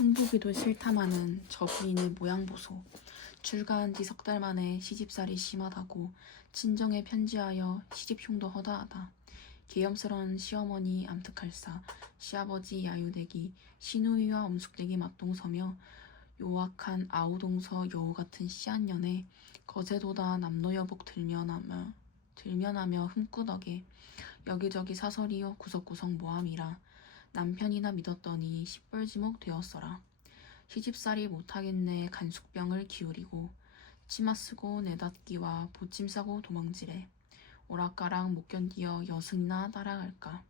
흉보기도 싫다마는 저 부인의 모양 보소. 출가한 지 석 달 만에 시집살이 심하다고 친정에 편지하여 시집흉도 허다하다. 계엄스런 시어머니 암특할사 시아버지 야유대기 시누이와 엄숙대기 맞동서며 요악한 아우동서 여우 같은 씨앗년에 거제도다 남노여복 들면하며 흠꾸덕에 여기저기 사설이요 구석구석 모함이라 남편이나 믿었더니 시뻘지목 되었어라. 시집살이 못하겠네 간숙병을 기울이고 치마 쓰고 내닫기와 보침 싸고 도망지래. 오락가락 못 견디어 여승이나 따라갈까.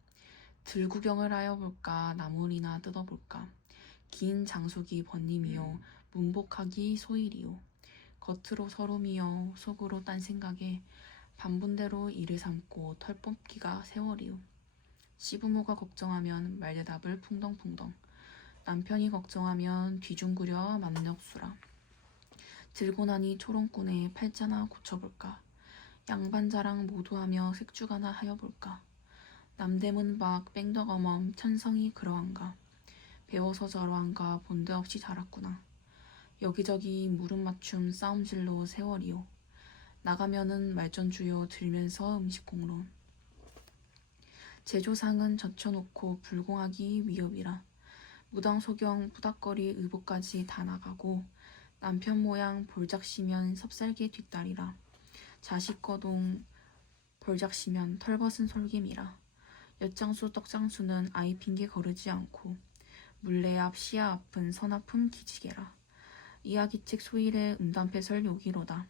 들구경을 하여 볼까 나물이나 뜯어볼까. 긴 장숙이 번님이요 문복하기 소일이요. 겉으로 서름이요 속으로 딴 생각에 반분대로 이를 삼고 털 뽑기가 세월이요. 시부모가 걱정하면 말대답을 풍덩풍덩. 남편이 걱정하면 뒤중구려 만력수라. 들고 나니 초롱꾼에 팔자나 고쳐볼까. 양반자랑 모두 하며 색주가나 하여볼까. 남대문 밖 뺑덕어멈 천성이 그러한가. 배워서 저러한가 본데 없이 자랐구나. 여기저기 무릎맞춤 싸움질로 세월이요. 나가면은 말전주요 들면서 음식공론. 제조상은 젖혀놓고 불공하기 위협이라. 무당소경 부닥거리 의복까지 다 나가고 남편 모양 볼작시면 섭살개 뒷다리라. 자식 거동 볼작시면 털벗은 솔김이라. 엿장수 떡장수는 아이 핑계 거르지 않고 물레 앞 시야 앞은 서나품 기지개라. 이야기책 소일에 음담패설 요기로다.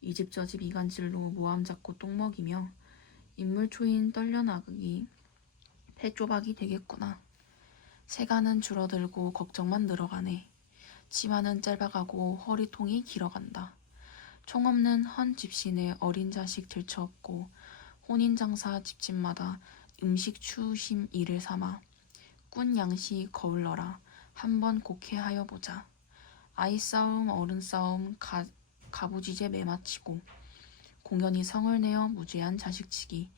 이 집 저 집 이간질로 모함 잡고 똥 먹이며 인물초인 떨려나가기 패조박이 되겠구나. 세간은 줄어들고 걱정만 늘어가네. 치마는 짧아가고 허리통이 길어간다. 총없는 헌 집신에 어린 자식 들쳐업고 혼인장사 집집마다 음식 추우심 일을 삼아 꾼 양식 거울러라 한번 곡해하여 보자. 아이 싸움 어른 싸움 가부지제 매마치고 공연히 성을 내어 무죄한 자식치기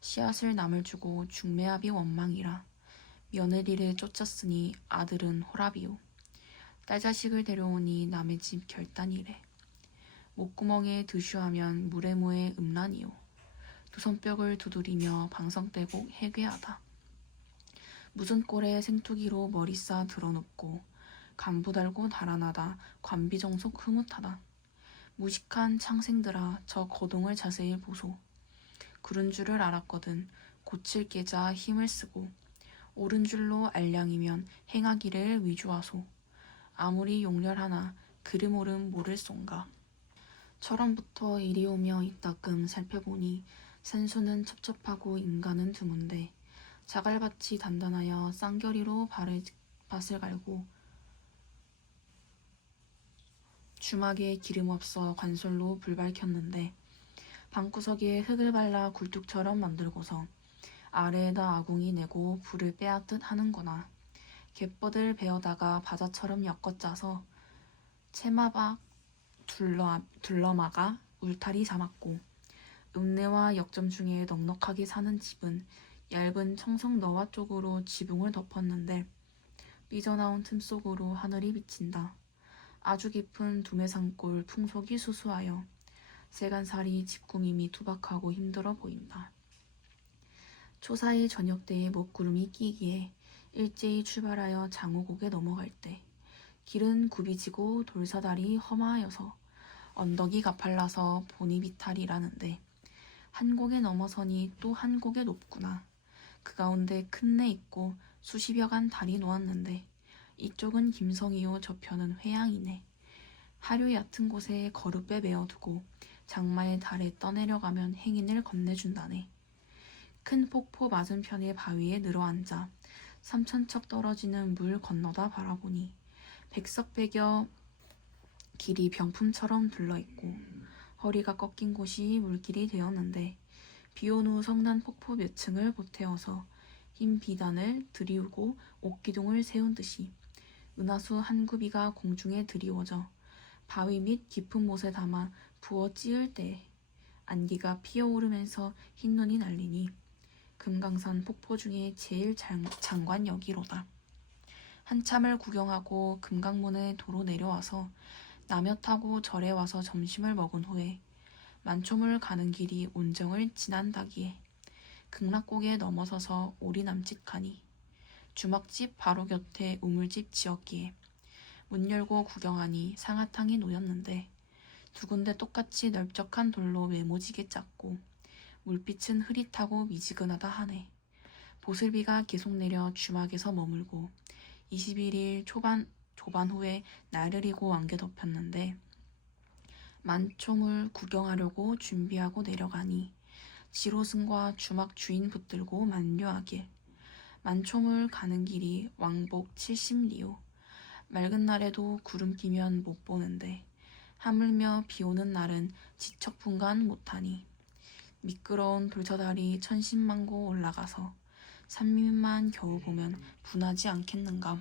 씨앗을 남을 주고 중매합이 원망이라. 며느리를 쫓았으니 아들은 호랍이요. 딸자식을 데려오니 남의 집 결단이래. 목구멍에 드슈하면 무레모의 음란이요. 두 손뼉을 두드리며 방성떼고 해괴하다. 무슨 꼴에 생투기로 머리 싸 드러눕고 간부 달고 달아나다 관비정속 흐뭇하다. 무식한 창생들아 저 거동을 자세히 보소. 그런 줄을 알았거든 고칠 깨자 힘을 쓰고 옳은 줄로 알량이면 행하기를 위주하소. 아무리 용렬하나 그름 옳음 모를쏜가. 처럼부터 이리 오며 이따금 살펴보니 산수는 첩첩하고 인간은 드문데 자갈밭이 단단하여 쌍겨리로 밭을 갈고 주막에 기름 없어 관솔로 불 밝혔는데 방구석에 흙을 발라 굴뚝처럼 만들고서 아래에다 아궁이 내고 불을 빼앗듯 하는거나 갯벌을 베어다가 바자처럼 엮어짜서 채마박 둘러마가 울타리 삼았고 읍내와 역점 중에 넉넉하게 사는 집은 얇은 청성 너와 쪽으로 지붕을 덮었는데 삐져나온 틈 속으로 하늘이 비친다. 아주 깊은 두매산골 풍속이 수수하여 세간살이 집구밈이 투박하고 힘들어 보인다. 초사의 저녁 때에 먹구름이 끼기에 일제히 출발하여 장호곡에 넘어갈 때 길은 굽이지고 돌사다리 험하여서 언덕이 가팔라서 보니 비탈이라는데 한 곡에 넘어서니 또 한 곡에 높구나. 그 가운데 큰 내 있고 수십여 간 달이 놓았는데 이쪽은 김성이요 저편은 회양이네. 하류 얕은 곳에 거룻배 메어두고 장마의 달에 떠내려가면 행인을 건네준다네. 큰 폭포 맞은편의 바위에 늘어앉아 삼천척 떨어지는 물 건너다 바라보니 백석백여 길이 병품처럼 둘러있고 허리가 꺾인 곳이 물길이 되었는데 비온 후 성난 폭포 몇 층을 보태어서 흰 비단을 들이우고 옥기둥을 세운 듯이 은하수 한 구비가 공중에 드리워져 바위 밑 깊은 못에 담아 부어 찌을 때에 안기가 피어오르면서 흰눈이 날리니 금강산 폭포 중에 제일 장관 여기로다. 한참을 구경하고 금강문에 도로 내려와서 남여 타고 절에 와서 점심을 먹은 후에 만초물 가는 길이 온정을 지난다기에 극락곡에 넘어서서 오리 남짓하니 주막집 바로 곁에 우물집 지었기에 문 열고 구경하니 상아탕이 놓였는데 두 군데 똑같이 넓적한 돌로 메모지게 짰고 물빛은 흐릿하고 미지근하다 하네. 보슬비가 계속 내려 주막에서 머물고 21일 조반 후에 나르리고 안개 덮였는데 만초물 구경하려고 준비하고 내려가니 지로승과 주막 주인 붙들고 만류하길. 만초물 가는 길이 왕복 70리오. 맑은 날에도 구름 끼면 못 보는데 하물며 비 오는 날은 지척분간 못하니 미끄러운 돌처다리 천신만고 올라가서 산밑만 겨우 보면 분하지 않겠는가.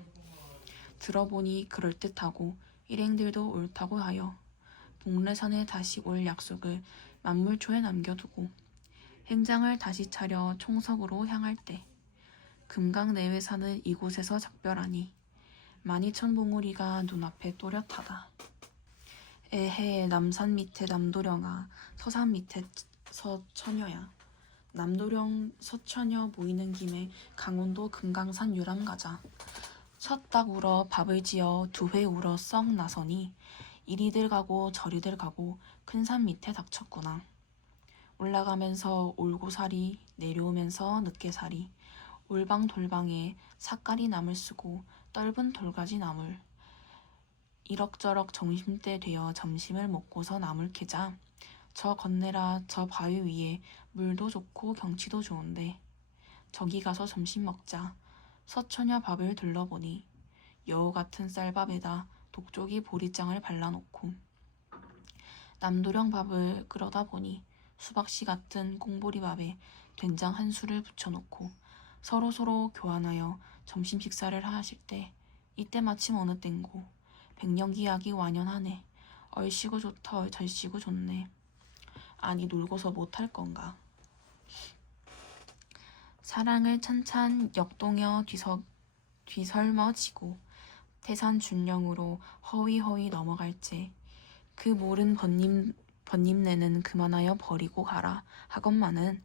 들어보니 그럴듯하고 일행들도 옳다고 하여 복례산에 다시 올 약속을 만물초에 남겨두고 행장을 다시 차려 총석으로 향할 때 금강 내외산을 이곳에서 작별하니 만이천 봉우리가 눈앞에 또렷하다. 에헤, 남산 밑에 남도령아, 서산 밑에 서처녀야. 남도령 서처녀 모이는 김에 강원도 금강산 유람 가자. 첫 딱 울어 밥을 지어 두 회 울어 썩 나서니 이리들 가고 저리들 가고 큰 산 밑에 닥쳤구나. 올라가면서 올고사리, 내려오면서 늦게사리, 올방돌방에 삿가리 나물 쓰고 떫은 돌가지 나물. 이럭저럭 점심때 되어 점심을 먹고서 나물 캐자. 저 건네라 저 바위 위에 물도 좋고 경치도 좋은데 저기 가서 점심 먹자. 서처녀 밥을 둘러보니 여우 같은 쌀밥에다 독조기 보리장을 발라놓고 남도령 밥을 끓여다 보니 수박씨 같은 꽁보리밥에 된장 한 수를 붙여놓고 서로서로 교환하여 점심 식사를 하실 때 이때 마침 어느 땐고 백년기약이 완연하네. 얼씨구 좋다 얼절씨구 좋네. 아니 놀고서 못할 건가. 사랑을 찬찬 역동여 뒤설머지고 태산 준령으로 허위허위 넘어갈째 그 모른 번님네는 그만하여 버리고 가라 하건만은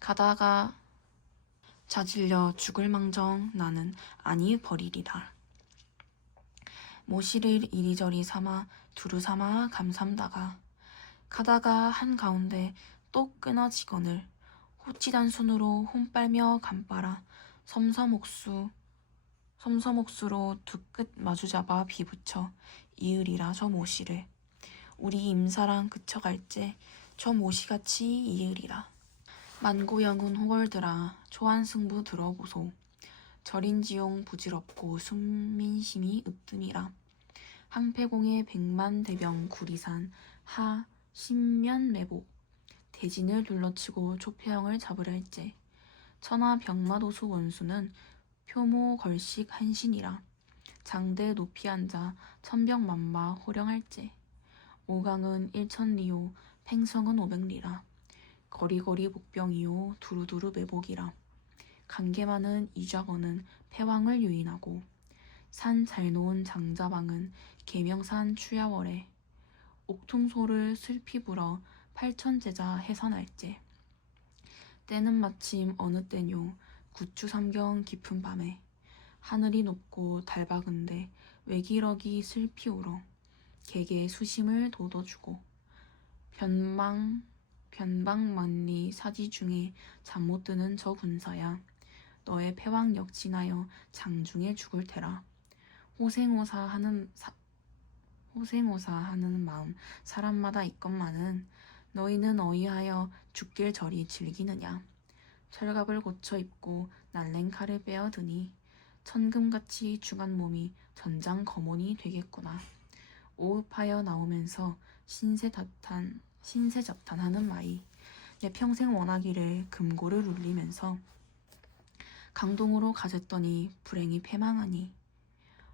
가다가 자질려 죽을 망정 나는 아니 버리리라. 모시를 이리저리 삼아 두루 삼아 감삼다가 가다가 한가운데 또 끊어지거늘 호치단 손으로 홈빨며 감빨아 섬섬옥수로 두 끝 마주잡아 비붙여 이으리라 저 모시를. 우리 임사랑 그쳐갈째 저 모시같이 이으리라. 만고영은 호걸들아 초안승부 들어보소. 절인지용 부질없고 순민심이 으뜸이라. 항폐공의 백만대병 구리산 하 신면매복 대진을 둘러치고 초패형을 잡으랄째 천하 병마도수 원수는 표모 걸식 한신이라. 장대 높이 앉아 천병만마 호령할째 오강은 1천리오 팽성은 500리라. 거리거리 복병이요 두루두루 매복이라. 관계 많은 이좌거는 패왕을 유인하고 산 잘 놓은 장자방은 계명산 추야월에 옥퉁소를 슬피 불어 8천제자 해산할째 때는 마침 어느 때뇨 구추삼경 깊은 밤에 하늘이 높고 달 박은데 외기럭이 슬피 울어 개개 수심을 돋워주고 변방만리 사지 중에 잠 못 드는 저 군사야 너의 패왕 역진하여 장중에 죽을 테라. 호생호사 하는 마음 사람마다 있건만은 너희는 어이하여 죽길 저리 즐기느냐. 철갑을 고쳐 입고 날랜 칼을 빼어 드니 천금같이 중한 몸이 전장 거몬이 되겠구나. 오읍하여 나오면서 신세잡탄하는 마이 내 평생 원하기를 금고를 울리면서 강동으로 가졌더니 불행히 패망하니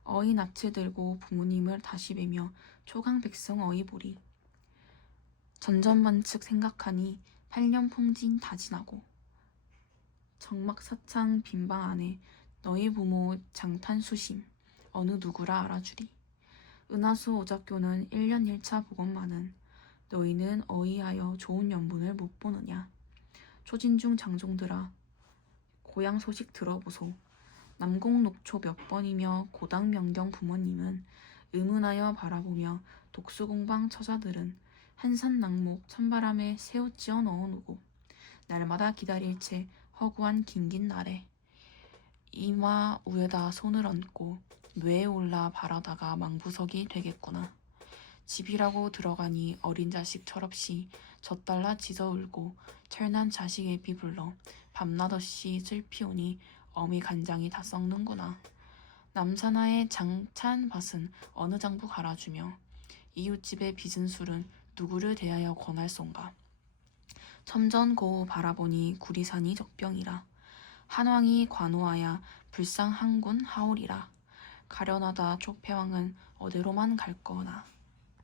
어이 낯을 들고 부모님을 다시 뵈며 초강백성 어이 보리. 전전반측 생각하니 8년 풍진 다지나고 정막사창 빈방 안에 너희 부모 장탄수심 어느 누구라 알아주리. 은하수 오작교는 1년 1차 보건만은 너희는 어이하여 좋은 연분을 못 보느냐. 초진중 장종들아 고향 소식 들어보소. 남궁 녹초 몇 번이며 고당 명경 부모님은 의문하여 바라보며 독수공방 처자들은 한산 낙목 찬바람에 새옷 지어 넣어놓고 날마다 기다릴 채 허구한 긴긴 날에 이마 위에다 손을 얹고 뇌에 올라 바라다가 망부석이 되겠구나. 집이라고 들어가니 어린 자식 철없이 젖달라 짖어 울고 철난 자식의 비불러 밤낮없이 슬피우니 어미 간장이 다 썩는구나. 남산하의 장찬 밭은 어느 장부 갈아주며 이웃집의 빚은 술은 누구를 대하여 권할손가. 첨전 고우 바라보니 구리산이 적병이라. 한왕이 관우하야 불상 한군 하오리라. 가련하다 촉패왕은 어디로만 갈거나.